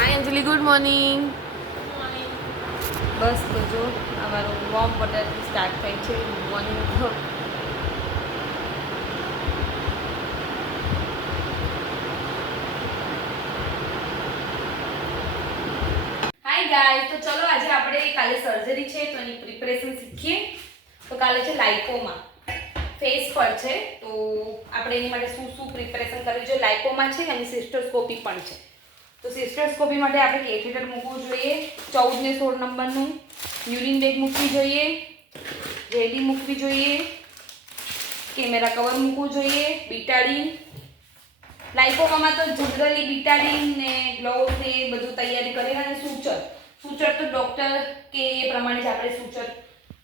હાય અંજલિ, good morning. બસ તો જો અમારું વોર્મ વોટરથી સ્ટાર્ટ થાય છે મોર્નિંગ. હાય ગાઈસ, તો ચલો આજે આપણે કાલે સર્જરી છે તો એની પ્રિપરેશન શીખીએ. તો કાલે છે લાઇકોમા, ફેસ પર છે, તો આપણે એની માટે શું શું પ્રિપરેશન કરવી જોઈએ. લાઇકોમા છે અને સિસ્ટોસ્કોપી પણ છે. તો સિસ્ટોસ્કોપી માટે આપણે કેથેટર મૂકવું જોઈએ 14 ને 16 નંબરનું, યુરિન બેગ મૂકવી જોઈએ, જેલી મૂકવી જોઈએ, કેમેરા કવર મૂકવું જોઈએ, બીટાડીન. લાઇકોમામાં તો જનરલી બીટાડીન ને ગ્લોવ્સ ને બધું તૈયારી કરી અને સૂચર તો ડૉક્ટર કે એ પ્રમાણે જ આપણે સૂચર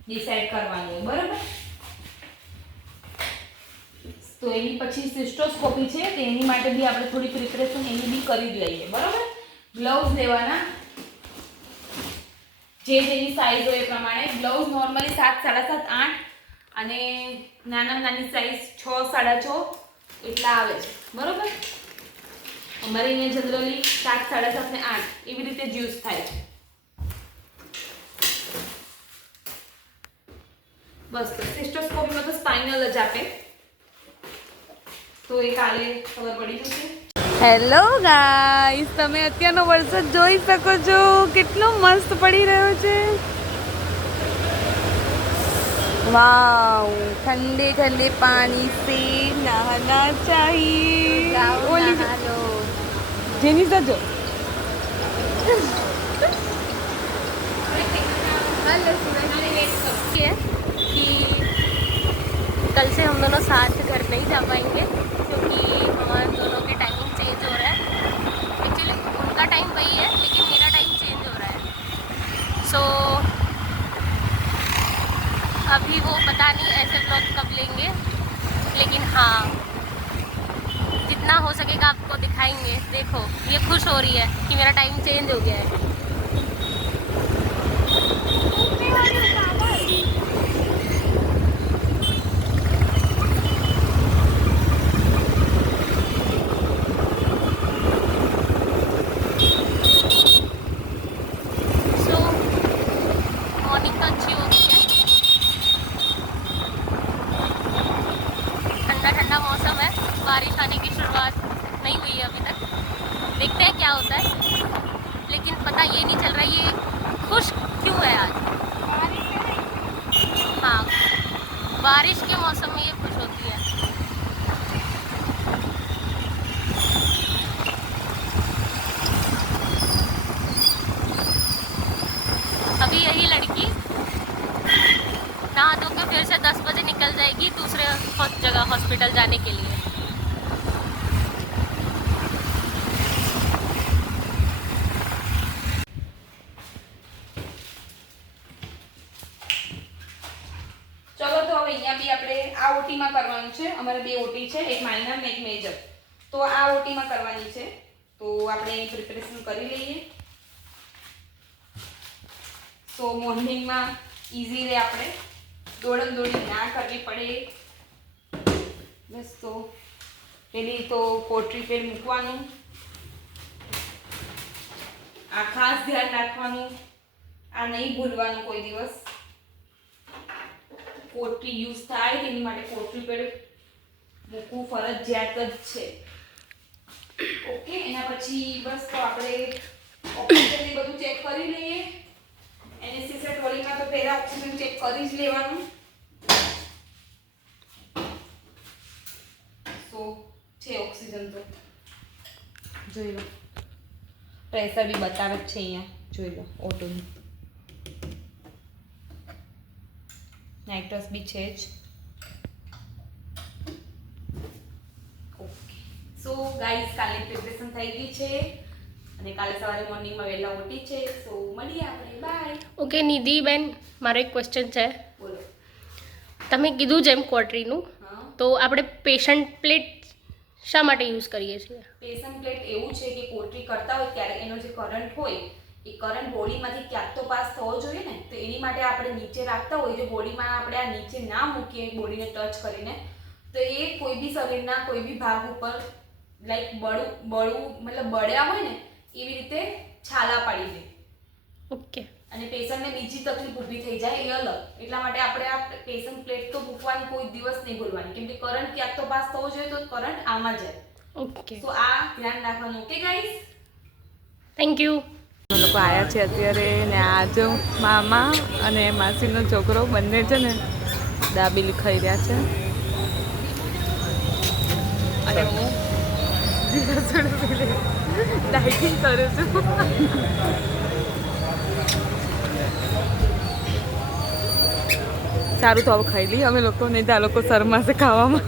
ડિસાઈડ કરવાનું હોય, બરાબર. તો એની પછી સિસ્ટોસ્કોપી છે તો એની માટે બી આપણે થોડી પ્રિપરેશન એની બી કરી લઈએ, બરાબર. ગ્લવ્સ લેવાના જેની સાઈઝ હોય એ પ્રમાણે. ગ્લવ્સ નોર્મલી 7, 7.5, 8 અને નાની સાઈઝ 6, 6.5 એટલા આવે છે, બરાબર. અમારે અહીંયા જનરલી 7, 7.5 ને 8 એવી રીતે જ યુઝ થાય છે. બસ સિસ્ટોસ્કોપીમાં તો સ્પાઇનલ જ આપે, તો એ કાલે ખબર પડી જશે. હેલો ગાઈસ, તમે અત્યારનો વરસાદ જોઈ શકો છો, કેટલો મસ્ત પડી રહ્યો છે. વાવ, ઠંડે ઠંડે પાણી સે નહાના ચાહીએ. ઓલી જેની સજો कल से हम दोनों साथ घर नहीं जा पाएंगे क्योंकि हमारे दोनों के टाइमिंग चेंज हो रहा है. एक्चुअली उनका टाइम वही है लेकिन मेरा टाइम चेंज हो रहा है. सो अभी वो पता नहीं ऐसे ब्लॉग कब लेंगे, लेकिन हाँ जितना हो सकेगा आपको दिखाएंगे. देखो ये खुश हो रही है कि मेरा टाइम चेंज हो गया है. बारिश आने की शुरुआत नहीं हुई है अभी तक, देखते हैं क्या होता है. लेकिन पता ये नहीं चल रहा ये खुश क्यों है आज. हाँ, बारिश के मौसम में ये खुश होती है. अभी यही लड़की नहा धो के फिर से 10 बजे निकल जाएगी दूसरे जगह हॉस्पिटल जाने के लिए. આ ઓટીમાં કરવાનું છે. અમારે 2 ઓટી છે, એક માઇનર ને એક મેજર. તો આ ઓટીમાં કરવાની છે, તો આપણે પ્રિપરેશન કરી લઈએ. તો મોર્નિંગમાં ઈઝી રે, આપણે દોડી ના કરવી પડે. બસ તો પેલી તો પોટ્રી પેડ મૂકવાનું, આ ખાસ ધ્યાન રાખવાનું, આ નહીં ભૂલવાનું કોઈ દિવસ. પોટ્રી યુઝ થાય તેની માટે પોટ્રી પેડ મૂકવું ફરજિયાત જ છે. ઓકે, એના પછી બસ તો આપણે ઓક્સિજન બધું ચેક કરી લઈએ. એનેસ્થેસિયા ટ્રોલીમાં તો પહેલા ઓક્સિજન ચેક કરી જ લેવાનું. તો છે ઓક્સિજન તો જોઈ લો, પ્રેશર બી બતાવે જ છે અહીંયા, જોઈ લો ઓટોનું. નાઇટ્રસ બી છે જ. ઓકે, સો ગાઈસ કાલે પ્રિપરેશન થઈ ગઈ છે અને કાલે સવારે મોર્નિંગમાં વહેલા ઉઠી છે. સો મળીએ આપણે, બાય. ઓકે નિધિ બેન, મારો એક ક્વેશ્ચન છે. બોલો. તમે કીધું જેમ ક્વોટરીનું, તો આપણે પેશન્ટ પ્લેટ શા માટે યુઝ કરીએ છીએ? પેશન્ટ પ્લેટ એવું છે કે પોટ્રી કરતા હોય ત્યારે એનો જે કરંટ હોય એ કરંટ બોડીમાંથી ક્યાંક તો પાસ થવો જોઈએ ને, તો એની માટે આપણે નીચે રાખતા હોય. જો બોડીમાં આપણે આ નીચે ના મૂકીએ બોડીને ટચ કરીને, તો એ કોઈ બી શરીરના કોઈ બી ભાગ ઉપર લાઈક બળવું મતલબ બળ્યા હોય ને એવી રીતે છાલા પાડી દે ओके અને પેશન્ટને બીજી તકલીફ ઊભી થઈ જાય એ અલગ. એટલા માટે આપણે આ પેશન્ટ પ્લેટ તો મૂકવાની કોઈ દિવસ નહીં ભૂલવાની, કેમ કે કરંટ ક્યાંક તો પાસ થવો જોઈએ તો કરંટ આમાં જાય. ओके તો આ ધ્યાન રાખવાનું. Okay guys, thank you. અમે લોકો આવ્યા છે અત્યારે ને આ જો મામા અને માસીનો છોકરો બંને છે ને દાબેલી ખાઈ રહ્યા છે અને હું ડાયટિંગ કરું છું. સારું તો હવે ખાઈ લઈએ અમે લોકો, નહીં તો આ લોકો શરમાશે ખાવામાં.